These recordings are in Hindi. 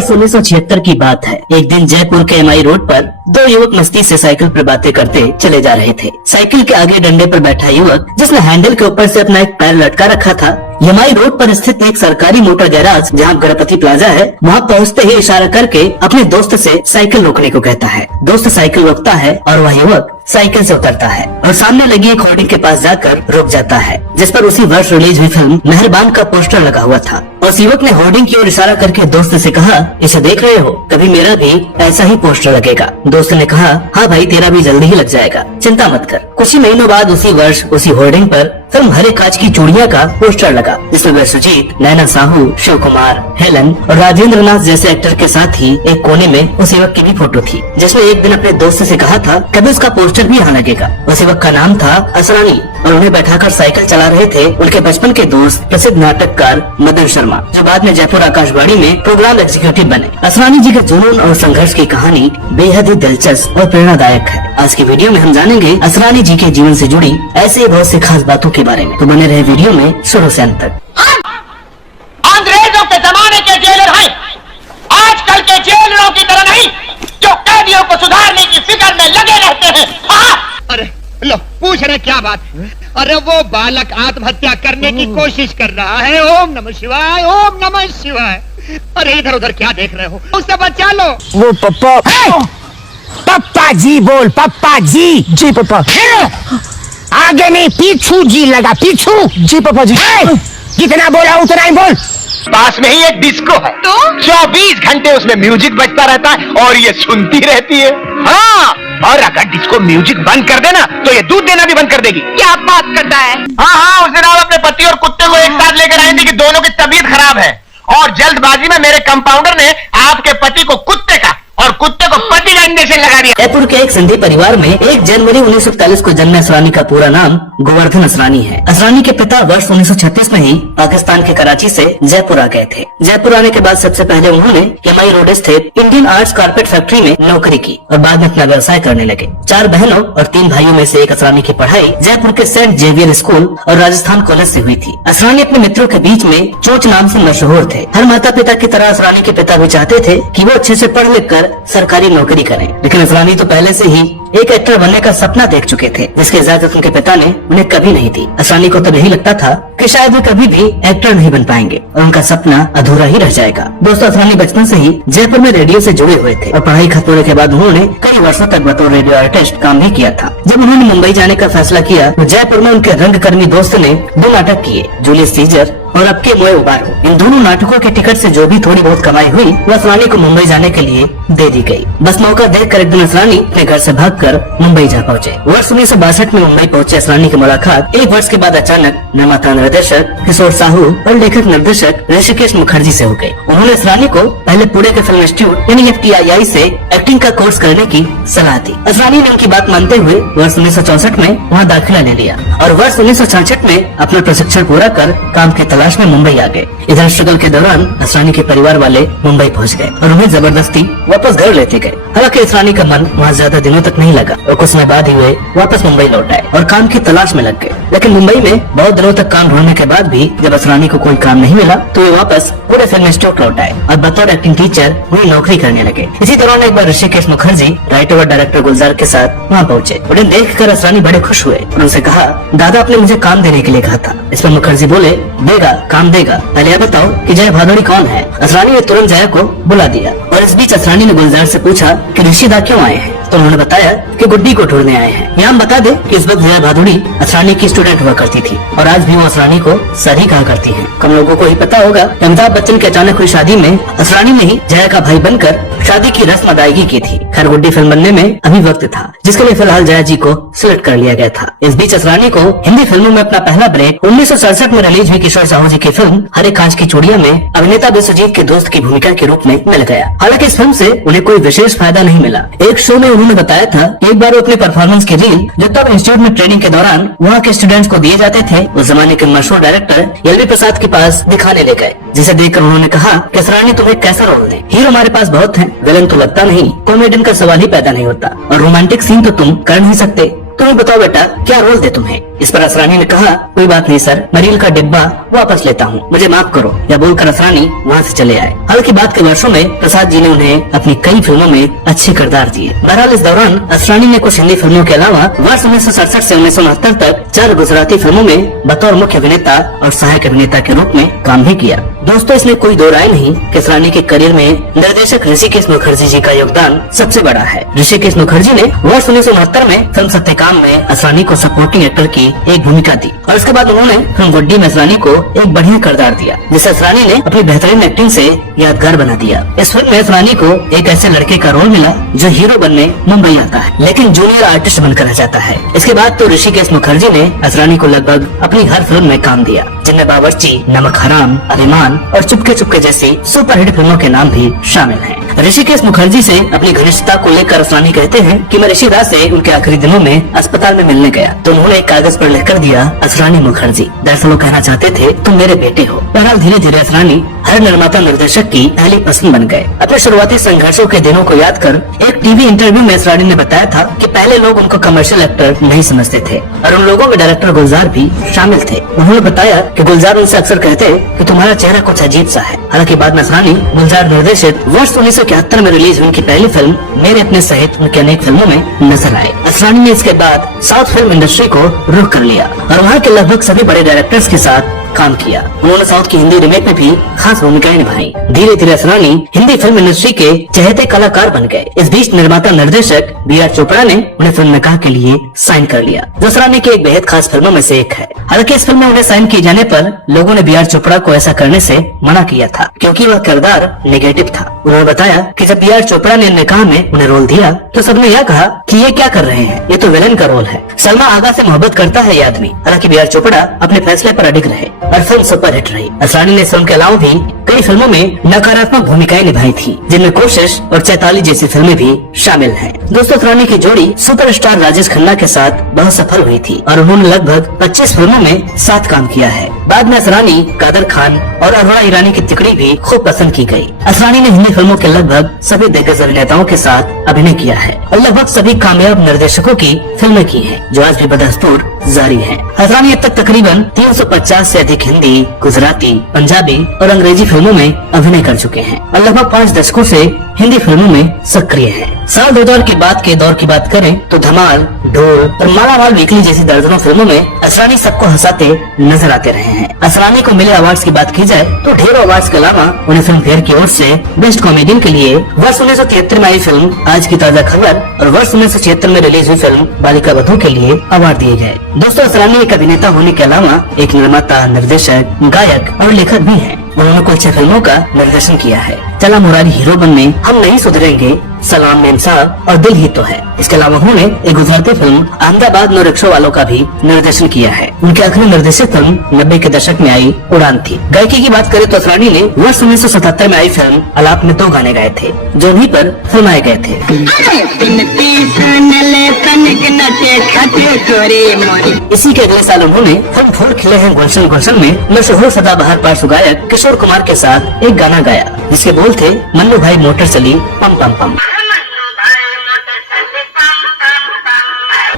वर्ष 1976 की बात है। एक दिन जयपुर के एमआई रोड पर दो युवक मस्ती से साइकिल पर बातें करते चले जा रहे थे। साइकिल के आगे डंडे पर बैठा युवक, जिसने हैंडल के ऊपर से अपना एक पैर लटका रखा था, एमआई रोड पर स्थित एक सरकारी मोटर गैराज जहाँ गणपति प्लाजा है, वहाँ पहुँचते ही इशारा करके अपने दोस्त से साइकिल रोकने को कहता है। दोस्त साइकिल रोकता है और वह युवक साइकिल से उतरता है और सामने लगी एक होर्डिंग के पास जाकर रुक जाता है, जिस पर उसी वर्ष रिलीज हुई फिल्म मेहरबान का पोस्टर लगा हुआ था। उस युवक ने होर्डिंग की ओर इशारा करके दोस्त से कहा, इसे देख रहे हो, कभी मेरा भी ऐसा ही पोस्टर लगेगा। दोस्त ने कहा, हाँ भाई, तेरा भी जल्दी ही लग जाएगा, चिंता मत कर। कुछ ही महीनों बाद उसी वर्ष उसी होर्डिंग पर फिल्म हरे कांच की चूड़ियां का पोस्टर लगा, जिसमें सुजीत, नैना साहू, शिव कुमार, हेलन और राजेंद्र नाथ जैसे एक्टर के साथ ही एक कोने में उस युवक की भी फोटो थी, जिसमें एक दिन अपने दोस्त से कहा था कभी उसका पोस्टर भी यहाँ लगेगा। उस युवक का नाम था असरानी और उन्हें बैठाकर साइकिल चला रहे थे उनके बचपन के दोस्त प्रसिद्ध नाटककार मदन शर्मा, जो बाद में जयपुर आकाशवाणी में प्रोग्राम एग्जीक्यूटिव बने। असरानी जी के जुनून और संघर्ष की कहानी बेहद ही दिलचस्प और प्रेरणादायक है। आज की वीडियो में हम जानेंगे असरानी जी के जीवन से जुड़ी ऐसे बहुत सी खास बातों के बारे में, तो बने रहे वीडियो में शुरू से अंत तक। अंग्रेजों के जमाने के जेलर हैं, आजकल के जेलरों की तरह नहीं, जो कैदियों को सुधारने की फिक्र में लगे रहते हैं। अरे लो, पूछ रहे क्या बात है? अरे वो बालक आत्महत्या करने की कोशिश कर रहा है। ओम नमः शिवाय, ओम नमः शिवाय। अरे इधर उधर क्या देख रहे हो, उससे बचा लो। वो पप्पा, पप्पा जी बोल, पप्पा जी। जी पप्पा। आगे नहीं, पीछू जी लगा, पीछू। जी पप्पा जी। जितना बोला उतना ही बोल। पास में ही एक डिस्को है, तो 24 घंटे उसमें म्यूजिक बजता रहता है और ये सुनती रहती है। हाँ, और अगर डिस्को म्यूजिक बंद कर देना तो ये दूध देना भी बंद कर देगी। क्या बात करता है? हाँ, उस दिन आप अपने पति और कुत्ते को एक साथ लेकर आई थी कि दोनों की तबीयत खराब है, और जल्दबाजी में मेरे कंपाउंडर ने आपके पति को कुत्ते का और कुत्ते को पति का इंजेक्शन लगा दिया। जयपुर के एक सिंधी परिवार में 1 जनवरी 1941 को जन्मे असरानी का पूरा नाम गोवर्धन असरानी है। असरानी के पिता वर्ष 1936 में ही पाकिस्तान के कराची से जयपुर आ गए थे। जयपुर आने के बाद सबसे पहले उन्होंने एमआई रोड स्थित इंडियन आर्ट्स कारपेट फैक्ट्री में नौकरी की और बाद में अपना व्यवसाय करने लगे। 4 बहनों और 3 भाइयों में से एक असरानी की पढ़ाई जयपुर के सेंट जेवियर स्कूल और राजस्थान कॉलेज से हुई थी। असरानी अपने मित्रों के बीच में चोच नाम से मशहूर थे। हर माता पिता की तरह असरानी के पिता भी चाहते थे कि वो अच्छे से पढ़ लिख कर सरकारी नौकरी करें, लेकिन असरानी तो पहले से ही एक एक्टर बनने का सपना देख चुके थे, जिसकी इजाजत उनके पिता ने उन्हें कभी नहीं दी। असरानी को तब यही लगता था कि शायद वे कभी भी एक्टर नहीं बन पाएंगे और उनका सपना अधूरा ही रह जाएगा। दोस्तों, असरानी बचपन से ही जयपुर में रेडियो से जुड़े हुए थे और पढ़ाई खत्म होने के बाद उन्होंने कई वर्षों तक बतौर रेडियो आर्टिस्ट काम भी किया था। जब उन्होंने मुंबई जाने का फैसला किया तो जयपुर में उनके रंगकर्मी दोस्त ने 2 नाटक किए, जूलियस सीजर और अब के मोए उबारो। इन दोनों नाटकों के टिकट से जो भी थोड़ी बहुत कमाई हुई वो असरानी को मुंबई जाने के लिए दे दी गई। बस मौका देखकर एक दिन असरानी अपने घर से भागकर मुंबई जा पहुंचे। वर्ष 1962 में मुंबई पहुंचे असरानी की मुलाकात 1 वर्ष के बाद अचानक निर्माता निर्देशक किशोर साहू और लेखक निर्देशक ऋषिकेश मुखर्जी से हो गई। उन्होंने असरानी को पहले पुणे के फिल्म इंस्टीट्यूट यानी FTII से एक्टिंग का कोर्स करने की सलाह दी। असरानी ने उनकी बात मानते हुए वर्ष 1964 में वहाँ दाखिला ले लिया और वर्ष 1966 में अपना प्रशिक्षण पूरा कर काम के तलाश में मुंबई आ गए। इधर स्ट्रगल के दौरान असरानी के परिवार वाले मुंबई पहुंच गए और उन्हें जबरदस्ती वापस घर लेते गए। हालांकि असरानी का मन वहाँ ज्यादा दिनों तक नहीं लगा और कुछ समय बाद ही वे वापस मुंबई लौट आए और काम की तलाश में लग गए। लेकिन मुंबई में बहुत दिनों तक काम ढूंढने के बाद भी जब असरानी को कोई काम नहीं मिला तो वे वापस पूरे फिल्म इंस्टीट्यूट लौट आए और बतौर एक्टिंग टीचर वही नौकरी करने लगे। इसी दौरान एक बार ऋषिकेश मुखर्जी राइटर और डायरेक्टर गुलजार के साथ वहाँ पहुँचे। उन्हें देखकर असरानी बड़े खुश हुए और उनसे कहा, दादा आपने मुझे काम देने के लिए कहा था। इस पर मुखर्जी बोले, देगा, काम देगा, पहले यह बताओ कि जया भादुड़ी कौन है। असरानी ने तुरंत जया को बुला दिया और इस बीच असरानी ने गुलजार से पूछा कि ऋषिदा क्यों आए हैं, तो उन्होंने बताया कि गुड्डी को ढूंढने आए हैं। यहाँ हम बता दें कि इस वक्त जया भादुड़ी असरानी की स्टूडेंट हुआ करती थी और आज भी वो असरानी को सर ही कहा करती है। कम लोगों को ही पता होगा कि अमिताभ बच्चन की अचानक हुई शादी में असरानी ने ही जया का भाई बनकर शादी की रस्म अदायगी की थी। खैर गुड्डी फिल्म बनने में अभी वक्त था, जिसके लिए फिलहाल जया जी को सिलेक्ट कर लिया गया था। इस बीच असरानी को हिंदी फिल्मों में अपना पहला ब्रेक 1967 में रिलीज हुई किशोर साहू जी की फिल्म हरे कांच की चूड़ियां में अभिनेता विश्वजीत के दोस्त की भूमिका के रूप में मिल गया। हालांकि इस फिल्म से उन्हें कोई विशेष फायदा नहीं मिला। एक शो में उन्होंने बताया था कि एक बार वो अपने परफॉर्मेंस की रील जो तब इंस्टीट्यूट में ट्रेनिंग के दौरान वहाँ के स्टूडेंट्स को दिए जाते थे, उस जमाने के मशहूर डायरेक्टर एलवी प्रसाद के पास दिखाने ले गए, जिसे देखकर उन्होंने कहा कि असरानी तुम्हें कैसा रोल दें, हीरो हमारे पास बहुत हैं, विलन तो लगता नहीं, कॉमेडियन का सवाल ही पैदा नहीं होता और रोमांटिक सीन तो तुम कर नहीं सकते। तो असरानी बताओ बेटा क्या रोल दे तुम्हें। इस पर असरानी ने कहा कोई बात नहीं सर, मैं रील का डिब्बा वापस लेता हूँ, मुझे माफ करो। या बोलकर असरानी वहाँ से चले आए। हालांकि बाद के वर्षों में प्रसाद जी ने उन्हें अपनी कई फिल्मों में अच्छे किरदार दिए। बहरहाल इस दौरान असरानी ने कुछ हिंदी फिल्मों के अलावा वर्ष 1967 से 1969 तक 4 गुजराती फिल्मों में बतौर मुख्य अभिनेता और सहायक अभिनेता के रूप में काम भी किया। दोस्तों इसमें कोई दो राय नहीं कि असरानी के करियर में निर्देशक ऋषिकेश मुखर्जी जी का योगदान सबसे बड़ा है। ऋषिकेश मुखर्जी ने वर्ष 1969 में फिल्म सत्यकाम में असरानी को सपोर्टिंग एक्टर की एक भूमिका दी और उसके बाद उन्होंने फिल्म गुड्डी में असरानी को एक बढ़िया किरदार दिया, जिसे असरानी ने अपनी बेहतरीन एक्टिंग से यादगार बना दिया। इस फिल्म में असरानी को एक ऐसे लड़के का रोल मिला जो हीरो बनने मुंबई आता है लेकिन जूनियर आर्टिस्ट बनकर रह जाता है। इसके बाद तो ऋषिकेश मुखर्जी ने असरानी को लगभग अपनी हर फिल्म में काम दिया, जिनमें बावर्ची, नमक हराम, अभिमान और चुपके चुपके जैसी सुपरहिट फिल्मों के नाम भी शामिल हैं। ऋषिकेश मुखर्जी से अपनी घनिष्ठता को लेकर असरानी कहते हैं कि मैं ऋषि दास से उनके आखिरी दिनों में अस्पताल में मिलने गया तो उन्होंने एक कागज पर लिखकर दिया असरानी मुखर्जी। दरअसल वो कहना चाहते थे तुम मेरे बेटे हो। बहरहाल धीरे धीरे असरानी हर निर्माता निर्देशक की पहली पसंद बन गए। अपने शुरुआती संघर्षों के दिनों को याद कर एक टीवी इंटरव्यू में असरानी ने बताया था कि पहले लोग उनको कमर्शियल एक्टर नहीं समझते थे और उन लोगों में डायरेक्टर गुलजार भी शामिल थे। उन्होंने बताया कि गुलजार उनसे अक्सर कहते कि तुम्हारा चेहरा कुछ अजीब सा है। हालांकि बाद में असरानी गुलजार निर्देशित वर्ष 1971 में रिलीज हुई उनकी पहली फिल्म मेरे अपने सहित उनकी अनेक फिल्मों में नजर आए। असरानी ने इसके बाद साउथ फिल्म इंडस्ट्री को रुख कर लिया और वहाँ के लगभग सभी बड़े डायरेक्टर्स के साथ काम किया। उन्होंने साउथ की हिंदी रीमेक में भी खास भूमिकाएं निभाई। धीरे धीरे असरानी हिंदी फिल्म इंडस्ट्री के चहेते कलाकार बन गए। इस बीच निर्माता निर्देशक बी.आर. चोपड़ा ने उन्हें फिल्म निकाह के लिए साइन कर लिया, जो असरानी की एक बेहद खास फिल्मों में से एक है। हालांकि इस फिल्म में उन्हें साइन किए जाने पर लोगों ने बी.आर. चोपड़ा को ऐसा करने से मना किया था क्योंकि वह किरदार नेगेटिव था। उन्होंने बताया कि जब बी.आर. चोपड़ा ने निकाह में उन्हें रोल दिया तो सबने यह कहा कि ये क्या कर रहे हैं, ये तो विलेन का रोल है। सलमा आगा से मोहब्बत करता है ये आदमी। हालांकि बी.आर. चोपड़ा अपने फैसले पर अडिग रहे और फिल्म सुपरहिट रही। असरानी ने इस फिल्म के अलावा भी कई फिल्मों में नकारात्मक भूमिकाएं निभाई थी, जिनमें कोशिश और 44 जैसी फिल्में भी शामिल हैं। दोस्तों असरानी की जोड़ी सुपरस्टार राजेश खन्ना के साथ बहुत सफल हुई थी और उन्होंने लगभग 25 फिल्मों में साथ काम किया है। बाद में असरानी, कादर खान और अरोड़ा ईरानी की तिकड़ी भी खूब पसंद की गई। असरानी ने हिंदी फिल्मों के लगभग सभी दिग्गज अभिनेताओं के साथ अभिनय किया है और लगभग सभी कामयाब निर्देशकों की फिल्में की हैं, जो आज भी बदस्तूर जारी हैं। असरानी अब तक तकरीबन 350 से अधिक हिंदी, गुजराती, पंजाबी और अंग्रेजी फिल्मों में अभिनय कर चुके हैं और लगभग 5 दशकों से हिंदी फिल्मों में सक्रिय हैं। साल 2000 के बाद के दौर की बात करें तो धमाल, ढोल और मालामाल वीकली जैसी दर्जनों फिल्मों में असरानी सबको हंसाते नजर आते रहे हैं। असरानी को मिले अवार्ड्स की बात की जाए तो ढेरों अवार्ड्स के अलावा उन्हें फिल्म फेयर की ओर से बेस्ट कॉमेडियन के लिए वर्ष 1973 में आई फिल्म आज की ताजा खबर और वर्ष 1976 में रिलीज हुई फिल्म बालिका वधू के लिए अवार्ड दिए गए। दोस्तों असरानी एक अभिनेता होने के अलावा एक निर्माता, निर्देशक, गायक और लेखक भी हैं। उन्होंने कुछ फिल्मों का निर्देशन किया है। चला मुरारी हीरो बनने, हम नहीं सुधरेंगे, सलाम मेम साहब और दिल ही तो है। इसके अलावा उन्होंने एक गुजराती फिल्म अहमदाबाद नो रिक्शा वालों का भी निर्देशन किया है। उनकी आखिरी निर्देशित फिल्म 90 के दशक में आई उड़ान थी। गायकी की बात करें तो असरानी ने वर्ष 1977 में आई फिल्म अलाप में 2 गाने गाए थे जो उन्हीं पर फिल्माए गए थे। इसी के अगले साल उन्होंने फिल्म फूल खिले हैं गुलशन गुलशन में मशहूर सदाबहार पार्श्व गायक किशोर कुमार के साथ एक गाना गाया जिसके बोल थे मन्नू भाई मोटर चली पम पम पम।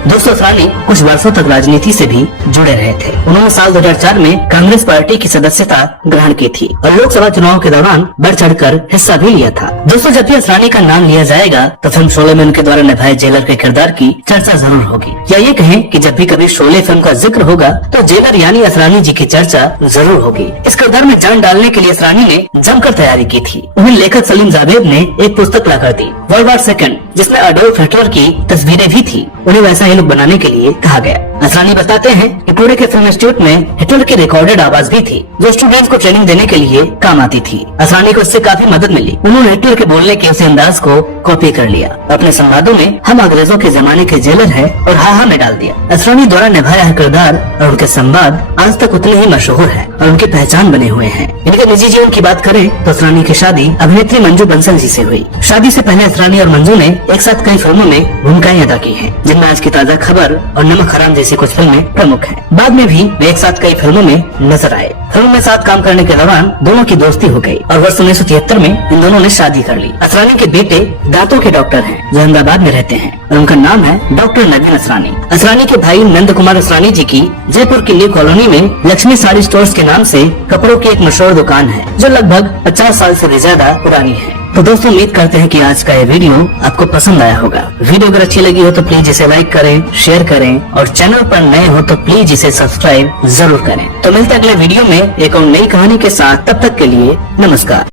दोस्तों असरानी कुछ वर्षों तक राजनीति से भी जुड़े रहे थे। उन्होंने साल 2004 में कांग्रेस पार्टी की सदस्यता ग्रहण की थी और लोकसभा चुनाव के दौरान बढ़ चढ़कर हिस्सा भी लिया था। दोस्तों जब भी असरानी का नाम लिया जाएगा तो फिल्म शोले में उनके द्वारा निभाए जेलर के किरदार की चर्चा जरूर होगी। या ये कहें कि जब भी कभी शोले फिल्म का जिक्र होगा तो जेलर यानी असरानी जी की चर्चा जरूर होगी। इस किरदार में जान डालने के लिए असरानी ने जमकर तैयारी की थी। उन्हें लेखक सलीम जावेद ने एक पुस्तक लाकर दी, वर्ल्ड वॉर सेकंड, जिसमें अडोल्फ हिटलर की तस्वीरें भी थी। उन्हें वैसा ही लुक बनाने के लिए कहा गया। असरानी बताते हैं कि पुणे के फिल्म इंस्टीट्यूट में हिटलर की रिकॉर्डेड आवाज भी थी जो स्टूडेंट्स को ट्रेनिंग देने के लिए काम आती थी। असरानी को इससे काफी मदद मिली। उन्होंने हिटलर के बोलने के उसी अंदाज को कॉपी कर लिया। अपने संवादों में हम अंग्रेजों के जमाने के जेलर है और हा में डाल दिया। असरानी द्वारा निभाया है किरदार और उनके संवाद आज तक उतने ही मशहूर है और उनकी पहचान बने हुए हैं। इनके निजी जीवन की बात करें तो असरानी की शादी अभिनेत्री मंजू बंसल जी से हुई। शादी से पहले असरानी और मंजू ने एक साथ कई फिल्मों में भूमिकाएं अदा की हैं, जिनमें आज की ताजा खबर और नमक हराम जैसी जैसी कुछ फिल्में प्रमुख हैं। बाद में भी वे एक साथ कई फिल्मों में नजर आए। फिल्म में साथ काम करने के दौरान दोनों की दोस्ती हो गई और वर्ष 1973 में इन दोनों ने शादी कर ली। असरानी के बेटे दांतों के डॉक्टर हैं जो अहमदाबाद में रहते हैं और उनका नाम है डॉक्टर नवीन असरानी। असरानी के भाई नंद कुमार असरानी जी की जयपुर की न्यू कॉलोनी में लक्ष्मी साड़ी स्टोर्स के नाम से कपड़ों की एक मशहूर दुकान है जो लगभग 50 साल से भी ज्यादा पुरानी है। तो दोस्तों उम्मीद करते हैं कि आज का ये वीडियो आपको पसंद आया होगा। वीडियो अगर अच्छी लगी हो तो प्लीज इसे लाइक करें, शेयर करें और चैनल पर नए हो तो प्लीज इसे सब्सक्राइब जरूर करें। तो मिलते हैं अगले वीडियो में एक और नई कहानी के साथ। तब तक के लिए नमस्कार।